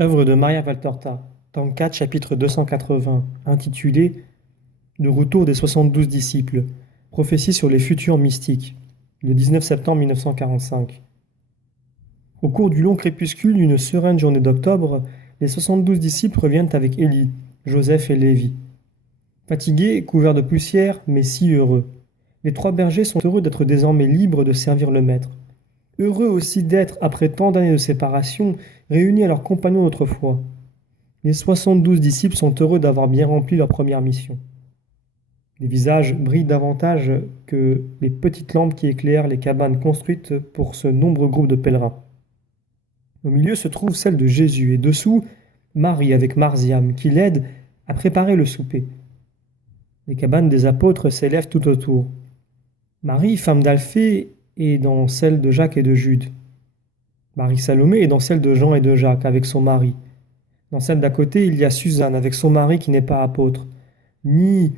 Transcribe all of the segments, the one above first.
Œuvre de Maria Valtorta, tome 4, chapitre 280, intitulé Le retour des 72 disciples, prophétie sur les futurs mystiques, le 19 septembre 1945. Au cours du long crépuscule d'une sereine journée d'octobre, les 72 disciples reviennent avec Élie, Joseph et Lévi. Fatigués, couverts de poussière, mais si heureux. Les trois bergers sont heureux d'être désormais libres de servir le Maître. Heureux aussi d'être, après tant d'années de séparation, réunis à leurs compagnons d'autrefois. Les 72 disciples sont heureux d'avoir bien rempli leur première mission. Les visages brillent davantage que les petites lampes qui éclairent les cabanes construites pour ce nombreux groupe de pèlerins. Au milieu se trouve celle de Jésus et dessous, Marie avec Marziam qui l'aide à préparer le souper. Les cabanes des apôtres s'élèvent tout autour. Marie, femme d'Alphée, est dans celle de Jacques et de Jude. Marie Salomé est dans celle de Jean et de Jacques avec son mari. Dans celle d'à côté, il y a Suzanne avec son mari qui n'est pas apôtre, ni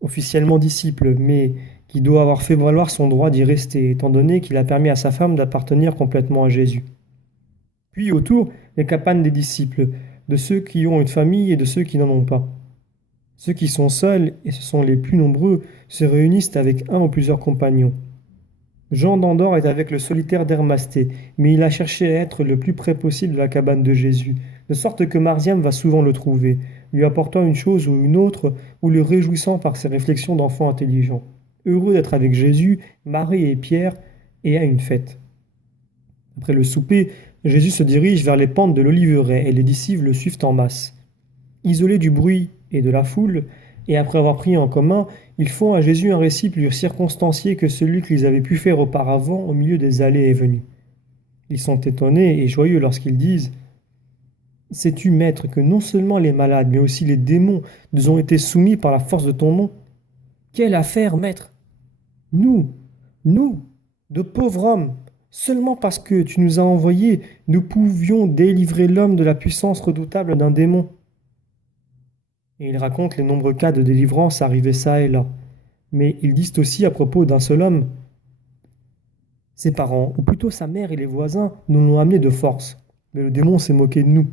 officiellement disciple, mais qui doit avoir fait valoir son droit d'y rester, étant donné qu'il a permis à sa femme d'appartenir complètement à Jésus. Puis autour, les cabanes des disciples, de ceux qui ont une famille et de ceux qui n'en ont pas. Ceux qui sont seuls, et ce sont les plus nombreux, se réunissent avec un ou plusieurs compagnons. Jean d'Andorre est avec le solitaire d'Hermasté, mais il a cherché à être le plus près possible de la cabane de Jésus, de sorte que Marziam va souvent le trouver, lui apportant une chose ou une autre, ou le réjouissant par ses réflexions d'enfant intelligent. Heureux d'être avec Jésus, Marie et Pierre, et à une fête. Après le souper, Jésus se dirige vers les pentes de l'Oliveraie et les disciples le suivent en masse. Isolés du bruit et de la foule, et après avoir prié en commun, ils font à Jésus un récit plus circonstancié que celui qu'ils avaient pu faire auparavant au milieu des allées et venues. Ils sont étonnés et joyeux lorsqu'ils disent « Sais-tu, Maître, que non seulement les malades, mais aussi les démons nous ont été soumis par la force de ton nom? Quelle affaire, Maître! Nous, nous, de pauvres hommes, seulement parce que tu nous as envoyés, nous pouvions délivrer l'homme de la puissance redoutable d'un démon. » Et ils racontent les nombreux cas de délivrance arrivés çà et là. Mais ils disent aussi à propos d'un seul homme, ses parents, ou plutôt sa mère et les voisins, nous l'ont amené de force. Mais le démon s'est moqué de nous.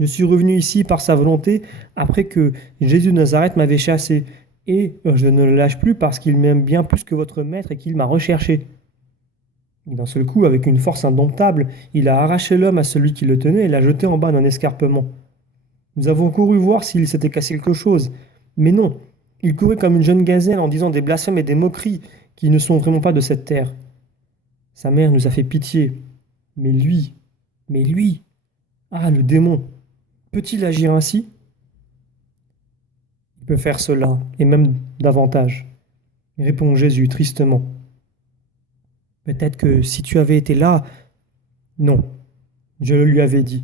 Je suis revenu ici par sa volonté après que Jésus de Nazareth m'avait chassé. Et je ne le lâche plus parce qu'il m'aime bien plus que votre maître et qu'il m'a recherché. Et d'un seul coup, avec une force indomptable, il a arraché l'homme à celui qui le tenait et l'a jeté en bas d'un escarpement. Nous avons couru voir s'il s'était cassé quelque chose. Mais non, il courait comme une jeune gazelle en disant des blasphèmes et des moqueries qui ne sont vraiment pas de cette terre. Sa mère nous a fait pitié. Mais lui, ah, le démon, peut-il agir ainsi? Il peut faire cela, et même davantage, répond Jésus tristement. Peut-être que si tu avais été là... Non, je le lui avais dit.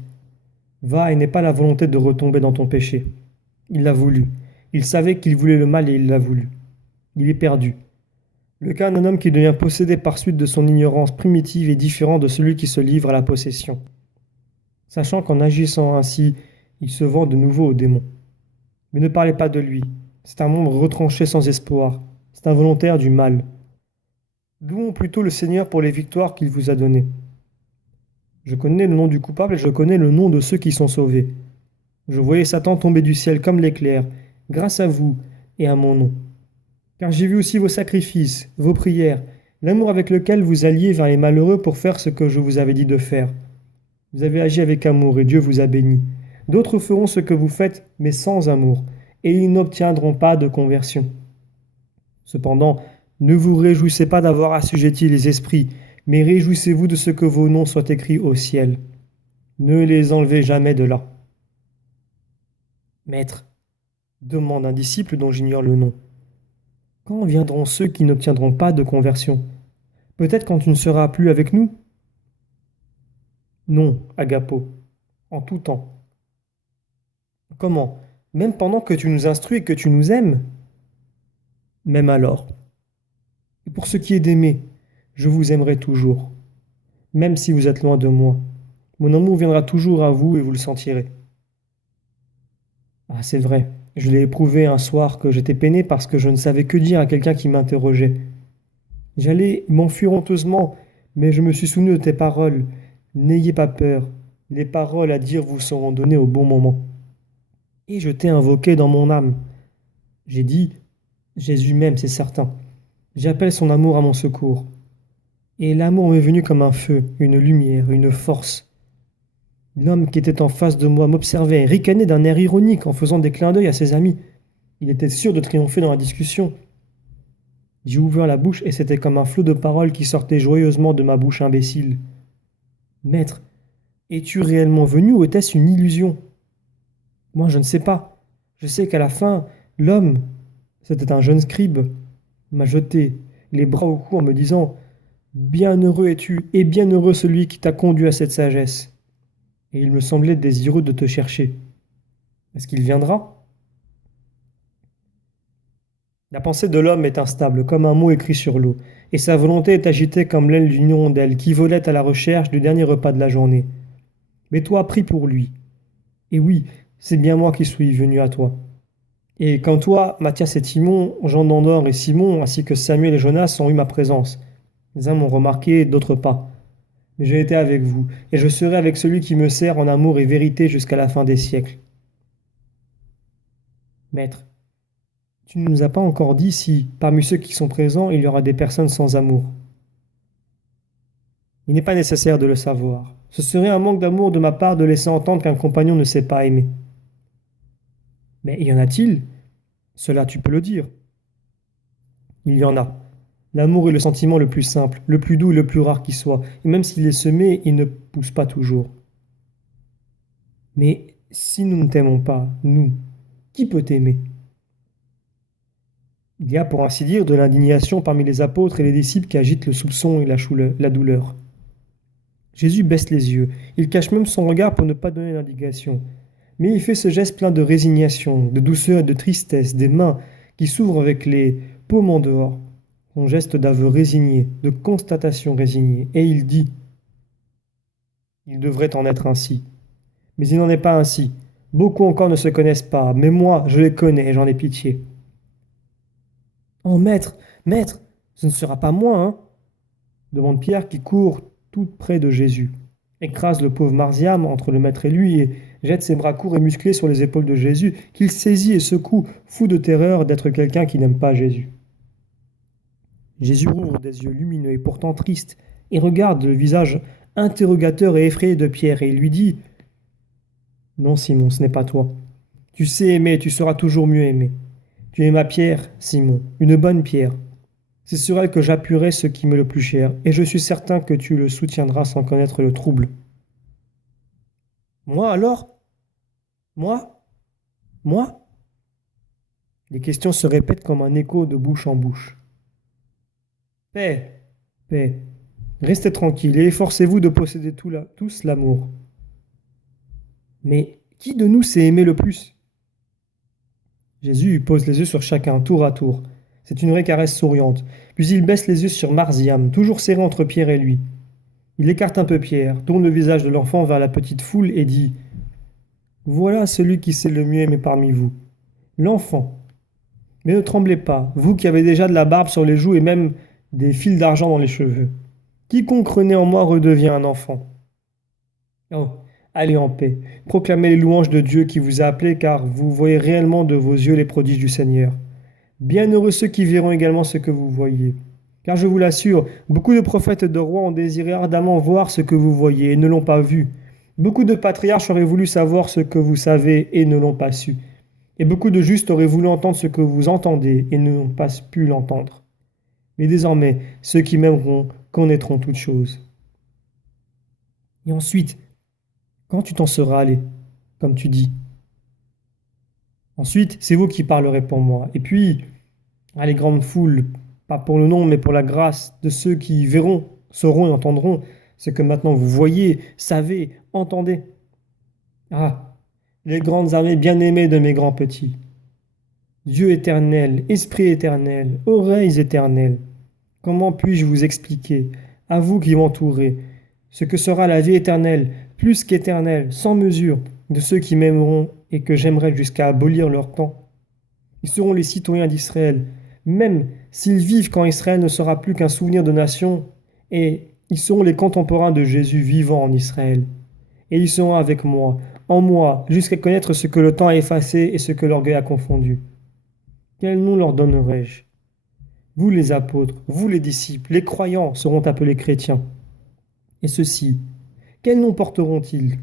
Va et n'aie pas la volonté de retomber dans ton péché. Il l'a voulu. Il savait qu'il voulait le mal et il l'a voulu. Il est perdu. Le cas d'un homme qui devient possédé par suite de son ignorance primitive est différent de celui qui se livre à la possession. Sachant qu'en agissant ainsi, il se vend de nouveau au démon. Mais ne parlez pas de lui. C'est un membre retranché sans espoir. C'est un volontaire du mal. Louons plutôt le Seigneur pour les victoires qu'il vous a données. Je connais le nom du coupable et je connais le nom de ceux qui sont sauvés. Je voyais Satan tomber du ciel comme l'éclair, grâce à vous et à mon nom. Car j'ai vu aussi vos sacrifices, vos prières, l'amour avec lequel vous alliez vers les malheureux pour faire ce que je vous avais dit de faire. Vous avez agi avec amour et Dieu vous a béni. D'autres feront ce que vous faites, mais sans amour, et ils n'obtiendront pas de conversion. Cependant, ne vous réjouissez pas d'avoir assujetti les esprits, mais réjouissez-vous de ce que vos noms soient écrits au ciel. Ne les enlevez jamais de là. Maître, demande un disciple dont j'ignore le nom. Quand viendront ceux qui n'obtiendront pas de conversion? Peut-être quand tu ne seras plus avec nous? Non, Agapo, en tout temps. Comment? Même pendant que tu nous instruis et que tu nous aimes? Même alors. Et pour ce qui est d'aimer, je vous aimerai toujours, même si vous êtes loin de moi. Mon amour viendra toujours à vous et vous le sentirez. Ah, c'est vrai, je l'ai éprouvé un soir que j'étais peiné parce que je ne savais que dire à quelqu'un qui m'interrogeait. J'allais m'enfuir honteusement, mais je me suis souvenu de tes paroles. N'ayez pas peur, Les paroles à dire vous seront données au bon moment. Et je t'ai invoqué dans mon âme. J'ai dit, Jésus m'aime, c'est certain. J'appelle son amour à mon secours. Et l'amour m'est venu comme un feu, une lumière, une force. L'homme qui était en face de moi m'observait et ricanait d'un air ironique en faisant des clins d'œil à ses amis. Il était sûr de triompher dans la discussion. J'ai ouvert la bouche et c'était comme un flot de paroles qui sortait joyeusement de ma bouche imbécile. Maître, es-tu réellement venu ou était-ce une illusion? Moi, je ne sais pas. Je sais qu'à la fin, l'homme, c'était un jeune scribe, m'a jeté les bras au cou en me disant: Bienheureux es-tu, et bienheureux celui qui t'a conduit à cette sagesse. Et il me semblait désireux de te chercher. Est-ce qu'il viendra? La pensée de l'homme est instable, comme un mot écrit sur l'eau, et sa volonté est agitée comme l'aile d'une hirondelle qui volait à la recherche du dernier repas de la journée. Mais toi, prie pour lui. Et oui, c'est bien moi qui suis venu à toi. Et quand toi, Matthias et Timon, Jean d'Andorre et Simon, ainsi que Samuel et Jonas ont eu ma présence. Les uns m'ont remarqué, d'autres pas. Mais j'ai été avec vous, et je serai avec celui qui me sert en amour et vérité jusqu'à la fin des siècles. Maître, tu ne nous as pas encore dit si, parmi ceux qui sont présents, il y aura des personnes sans amour. Il n'est pas nécessaire de le savoir. Ce serait un manque d'amour de ma part de laisser entendre qu'un compagnon ne sait pas aimer. Mais y en a-t-il? Cela tu peux le dire. Il y en a. L'amour est le sentiment le plus simple, le plus doux et le plus rare qui soit, et même s'il est semé, il ne pousse pas toujours. Mais si nous ne t'aimons pas, nous, qui peut t'aimer? Il y a, pour ainsi dire, de l'indignation parmi les apôtres et les disciples qui agitent le soupçon et la douleur. Jésus baisse les yeux, il cache même son regard pour ne pas donner d'indignation. Mais il fait ce geste plein de résignation, de douceur et de tristesse, des mains qui s'ouvrent avec les paumes en dehors. Son geste d'aveu résigné, de constatation résignée. Et il dit: Il devrait en être ainsi. Mais il n'en est pas ainsi. Beaucoup encore ne se connaissent pas, mais moi, je les connais et j'en ai pitié. Oh maître, maître, ce ne sera pas moi, hein? Demande Pierre qui court tout près de Jésus, écrase le pauvre Marziam entre le maître et lui et jette ses bras courts et musclés sur les épaules de Jésus, qu'il saisit et secoue, fou de terreur d'être quelqu'un qui n'aime pas Jésus. Jésus ouvre des yeux lumineux et pourtant tristes et regarde le visage interrogateur et effrayé de Pierre et il lui dit: Non, Simon, ce n'est pas toi. Tu sais aimer et tu sauras toujours mieux aimer. Tu es ma pierre, Simon, une bonne pierre. C'est sur elle que j'appuierai ce qui m'est le plus cher, et je suis certain que tu le soutiendras sans connaître le trouble. Moi alors? Moi? Moi? Les questions se répètent comme un écho de bouche en bouche. Paix, paix. Restez tranquille et efforcez-vous de posséder tous l'amour. Mais qui de nous sait aimer le plus? Jésus pose les yeux sur chacun, tour à tour. C'est une vraie caresse souriante. Puis il baisse les yeux sur Marziam, toujours serré entre Pierre et lui. Il écarte un peu Pierre, tourne le visage de l'enfant vers la petite foule et dit: Voilà celui qui sait le mieux aimer parmi vous, l'enfant. Mais ne tremblez pas, vous qui avez déjà de la barbe sur les joues et même des fils d'argent dans les cheveux. Quiconque renaît en moi redevient un enfant. Oh, allez en paix, proclamez les louanges de Dieu qui vous a appelé, car vous voyez réellement de vos yeux les prodiges du Seigneur. Bienheureux ceux qui verront également ce que vous voyez. Car je vous l'assure, beaucoup de prophètes et de rois ont désiré ardemment voir ce que vous voyez et ne l'ont pas vu. Beaucoup de patriarches auraient voulu savoir ce que vous savez et ne l'ont pas su. Et beaucoup de justes auraient voulu entendre ce que vous entendez et n'ont pas pu l'entendre. Mais désormais, ceux qui m'aimeront connaîtront toutes choses. Et ensuite, quand tu t'en seras allé, comme tu dis, ensuite, c'est vous qui parlerez pour moi. Et puis, les grandes foules, pas pour le nom, mais pour la grâce de ceux qui verront, sauront et entendront ce que maintenant vous voyez, savez, entendez. Ah, les grandes armées bien-aimées de mes grands petits. Dieu éternel, Esprit éternel, oreilles éternelles, comment puis-je vous expliquer, à vous qui m'entourez, ce que sera la vie éternelle, plus qu'éternelle, sans mesure, de ceux qui m'aimeront et que j'aimerai jusqu'à abolir leur temps? Ils seront les citoyens d'Israël, même s'ils vivent quand Israël ne sera plus qu'un souvenir de nation, et ils seront les contemporains de Jésus vivant en Israël. et ils seront avec moi, en moi, jusqu'à connaître ce que le temps a effacé et ce que l'orgueil a confondu. Quel nom leur donnerai-je? Vous les apôtres, vous les disciples, les croyants seront appelés chrétiens. Et ceux-ci, quel nom porteront-ils?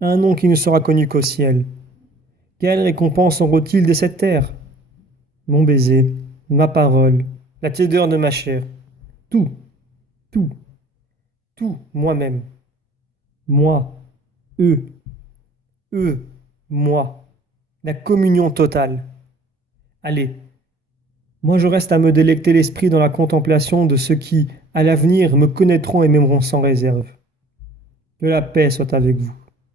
Un nom qui ne sera connu qu'au ciel. Quelle récompense auront-ils de cette terre? Mon baiser, ma parole, la tiédeur de ma chair, tout, tout, tout, moi-même. Moi, eux, eux, moi. La communion totale. Allez, moi je reste à me délecter l'esprit dans la contemplation de ceux qui, à l'avenir, me connaîtront et m'aimeront sans réserve. Que la paix soit avec vous.